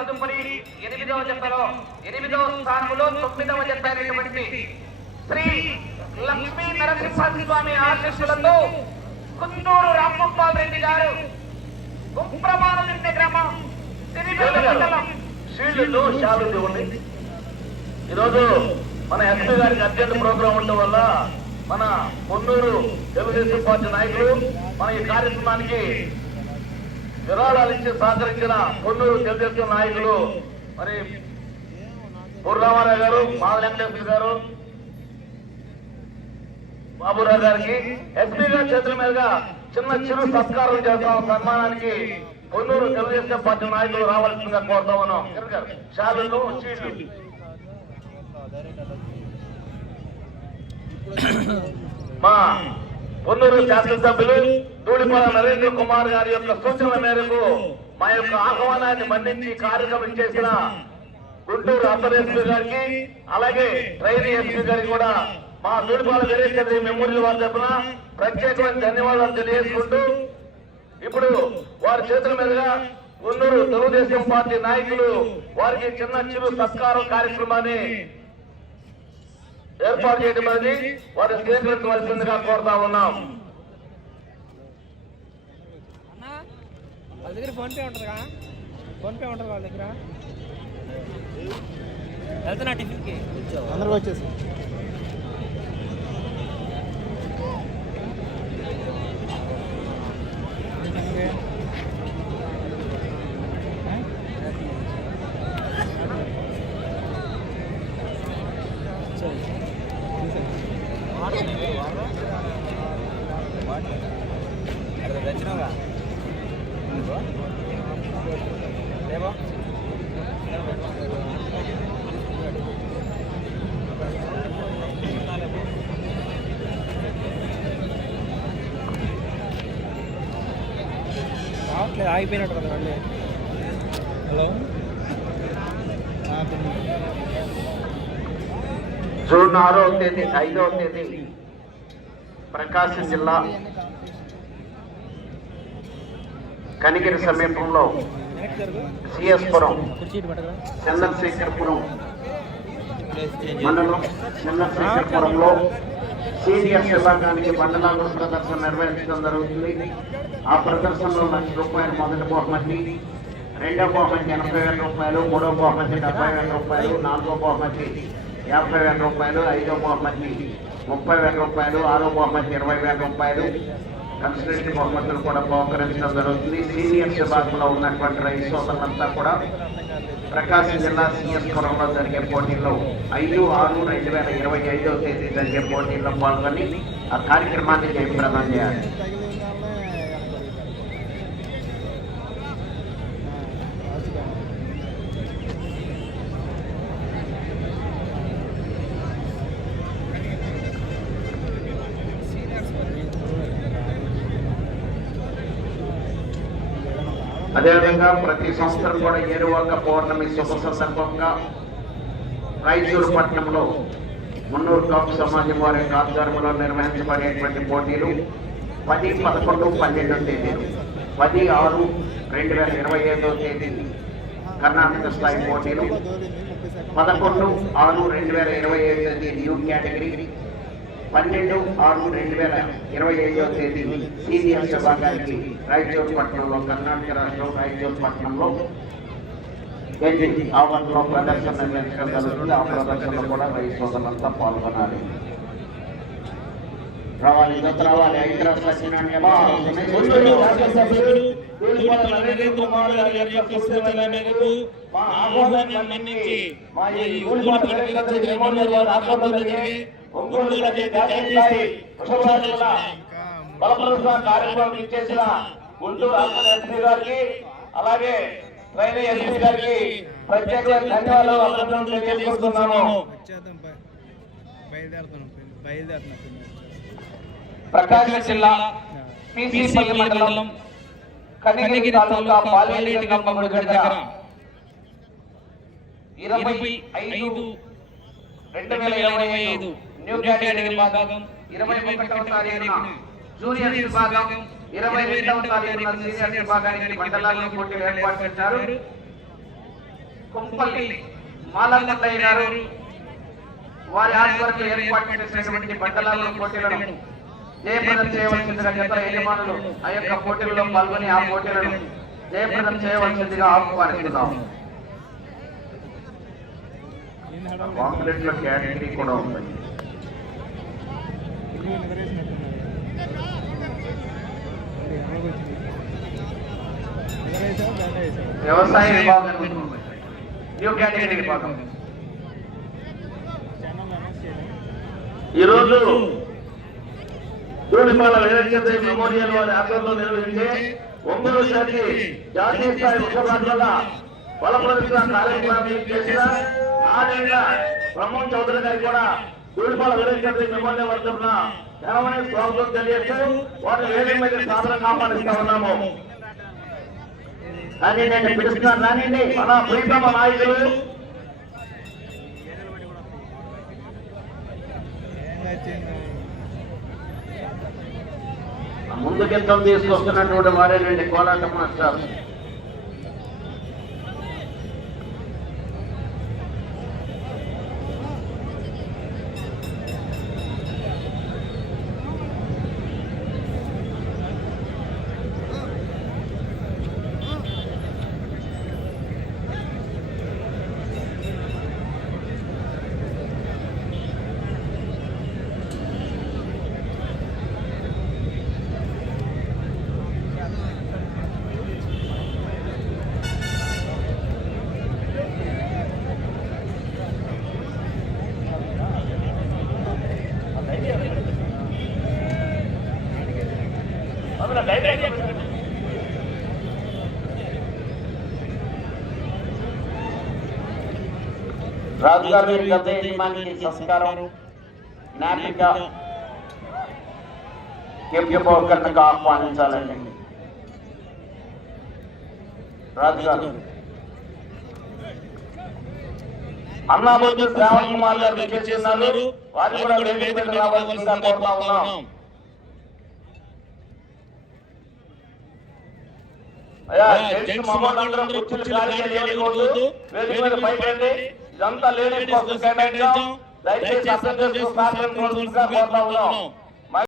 తదుపరి ఎనిమిదవ జతలో ఎనిమిదవ స్థానంలో తొమ్మిదవ జత అయినటువంటి శ్రీ లక్ష్మీ నరసింహస్వామి ఆశీస్సులతో కుందూరు రామ్మోహన్ రెడ్డి గారు కుప్రమాణం నిండే గ్రామం సిరివెల్ల మండలం. షీల్డ్లు షాలు ఇవ్వండి. ఈరోజు మన ఎస్పీ గారికి అర్జెంట్ ప్రోగ్రాం ఉండడం వల్ల మన పొన్నూరు తెలుగుదేశం పార్టీ నాయకులు మన ఈ కార్యక్రమానికి విరాళాలు ఇచ్చి సహకరించిన పొన్నూరు తెలుగుదేశం నాయకులు మరి పూర్రామారావు గారు మాధ వెంకటేశ్వర గారు బాబురావు గారికి ఎస్పీ గారి చేతుల మీదుగా చిన్న చిరు సత్కారం చేస్తాం. సన్మానానికి పొన్నూరు తెలుగుదేశం పార్టీ నాయకులు రావాల్సిందిగా కోరుతా ఉన్నాం. షీల్డ్లు మా పొన్నూరు శాసనసభ్యులు ధూళిపాల నరేంద్ర కుమార్ గారి యొక్క సూచనల మేరకు మా యొక్క ఆహ్వానాన్ని మన్నించి కార్యక్రమం చేసిన గుంటూరు అప్పర్ ఎస్పీ గారికి అలాగే ట్రైనీ ఎస్పీ గారికి కూడా మా దూడిపాల వీరేశ్వరి మెమోరియల్ వారి తరఫున ప్రత్యేకమైన ధన్యవాదాలు తెలియజేసుకుంటూ ఇప్పుడు వారి చేతుల మీదుగా గుంటూరు తెలుగుదేశం పార్టీ నాయకులు వారికి చిన్న చిరు సత్కారం కార్యక్రమాన్ని ఏర్పాటు చేయడం అనేది వారి స్వీకరించవలసిందిగా కోరుతా ఉన్నాం. వాళ్ళ దగ్గర ఫోన్ పే ఉంటుందిగా? ఫోన్ పే ఉంటుంది వాళ్ళ దగ్గర? వెళ్తున్నా టిఫిన్కి. అందరూ వచ్చేసి. ఆగిపోయినట్టు కదా మళ్ళీ. హలో? జూన్ ఆరో తేదీ ఐదవ తేదీ ప్రకాశం జిల్లా కనిగిరి సమీపంలో సిఎస్పురం చంద్రశేఖర్పురం మండలం చంద్రశేఖర్పురంలో సీనియర్ విభాగానికి మండలాలు ప్రదర్శన నిర్వహించడం జరుగుతుంది. ఆ ప్రదర్శనలో లక్ష రూపాయలు మొదటి బహుమతి రెండో బహుమతి ఎనభై వేల రూపాయలు మూడో బహుమతి డెబ్బై వేల రూపాయలు నాలుగో బహుమతి యాభై వేల రూపాయలు ఐదో బహుమతి ముప్పై వేల రూపాయలు ఆరో బహుమతి ఇరవై వేల రూపాయలు. కన్సల్టెంట్ బహుమతులు కూడా బహుకరించడం జరుగుతుంది. సీనియర్ విభాగంలో ఉన్నటువంటి రైతు సోదరులంతా కూడా ప్రకాశం జిల్లా సీఎస్పురంలో జరిగే పోటీల్లో ఐదు ఆరు రెండు వేల ఇరవై ఐదవ తేదీ జరిగే పోటీల్లో పాల్గొని ఆ కార్యక్రమాన్ని జయప్రదం చేయాలి. అదేవిధంగా ప్రతి సంవత్సరం కూడా ఏరువాక పౌర్ణమి శుభ సందర్భంగా రాయచూరు పట్టణంలో మున్నూరు కాపు సమాజం వారి యొక్క ఆధ్వర్యంలో నిర్వహించబడేటువంటి పోటీలు పది పదకొండు పన్నెండో తేదీలు. పది ఆరు రెండు వేల ఇరవై ఐదో తేదీ కర్ణాటక స్థాయి పోటీలు. పదకొండు ఆరు రెండు వేల ఇరవై ఐదో తేదీ న్యూ కేటగిరీ. పన్నెండు ఆరు రెండు వేల ఇరవై ఐదో తేదీ సీనియర్ విభాగానికి రాయచూరు పట్టణంలో కర్ణాటక రాష్ట్రం రాయచూరు పట్టణంలో ఆవరణలో ప్రదర్శన నిర్వహించడం జరుగుతుంది. ఆ ప్రదర్శనలో కూడా రైతు సోదరులంతా పాల్గొనాలి. రావాలి జత రావాలి. హైదరాబాద్ మా ఆహ్వానాన్ని మన్నించి మా ఈ ఊరిపాటి వెంకటేశ్వర జిల్లా బలప్రదర్శన కార్యక్రమం ఇచ్చేసిన గుంటూరు ఎస్పీ గారికి అలాగే రైల్వే ఎస్పీ గారికి ప్రత్యేకమైన ధన్యవాదాలు అభినందనలు తెలియజేస్తున్నాము ప్రకాశం జిల్లా పీసీపల్లి మండలం కనిగిరి తాలూకా పాలేటి గంపముడి దగ్గర ఇరవై ఐదు రెండు వేల ఇరవై ఐదు న్యూ కేటగిరీ విభాగం ఇరవై ఒకటవ తారీఖున జూనియర్ విభాగం ఇరవై రెండవ తారీఖున సీనియర్ విభాగానికి మండలాల్లో పోటీలు ఏర్పాటు చేశారు. కుంపల్లి మాలకొండయ్య గారు వారి ఆధ్వర్యంలో ఏర్పాటు చేసినటువంటి మండలాల పోటీలను జయప్రదం చేయవలసిందిగా గత యజమానులు ఆ యొక్క పోటీలలో పాల్గొని ఆ పోటీలను జయప్రదం చేయవలసిందిగా ఆహ్వానిస్తున్నాం. కాంప్లెట్లో కేటగిరీ కూడా ఉంది. వ్యవసాయ విభాగం న్యూ కేటగిరీ ఈరోజు ధూళిపాల వీరచంద్ర మెమోరియల్ వారి ఆధ్వర్యంలో నిర్వహించే ఒంగోలు శాఖకి జాతీయ స్థాయి విశ్వరాజ్యాల బలపరుస్తున్న కార్యక్రమాన్ని చేసిన నారాయణ బ్రహ్మం చౌదరి గారికి కూడా ధూళిపాల వీరచంద్ర మిమ్మల్ని వారి తరఫున ఘనమైన స్వాగతం తెలియజేస్తూ వారిని వేదిక మీద సాధన ఆహ్వానిస్తా ఉన్నాము. కానీ నేను పిలుస్తున్నాను రానండి మన ప్రీతమ నాయకులు. ఏం ముందుకెంతం తీసుకొస్తున్నటువంటి వారేనండి కోలాట మాస్టర్. రాజుగారి గత యజమానికి సంస్కారం జ్ఞాపిక జ్ఞప్యపోకరణకు ఆహ్వానించాలండి. రాజుగారు. అన్నాబోజు శ్రావణ కుమార్ గారు విచ్చేస్తున్నారు వారిని కూడా వేదిక మీద రావాల్సిందిగా కోరుతా ఉన్నాం. జెంట్స్ అందరం కుర్చీలు ఖాళీగా చేయకూడదు వేదిక మీద పైకి రండి. ఇదంతా లేడీస్ కోసం కేటాయించాం. దయచేసి అర్థం చేసుకుని కార్యక్రమం కోరుతా ఉన్నాం.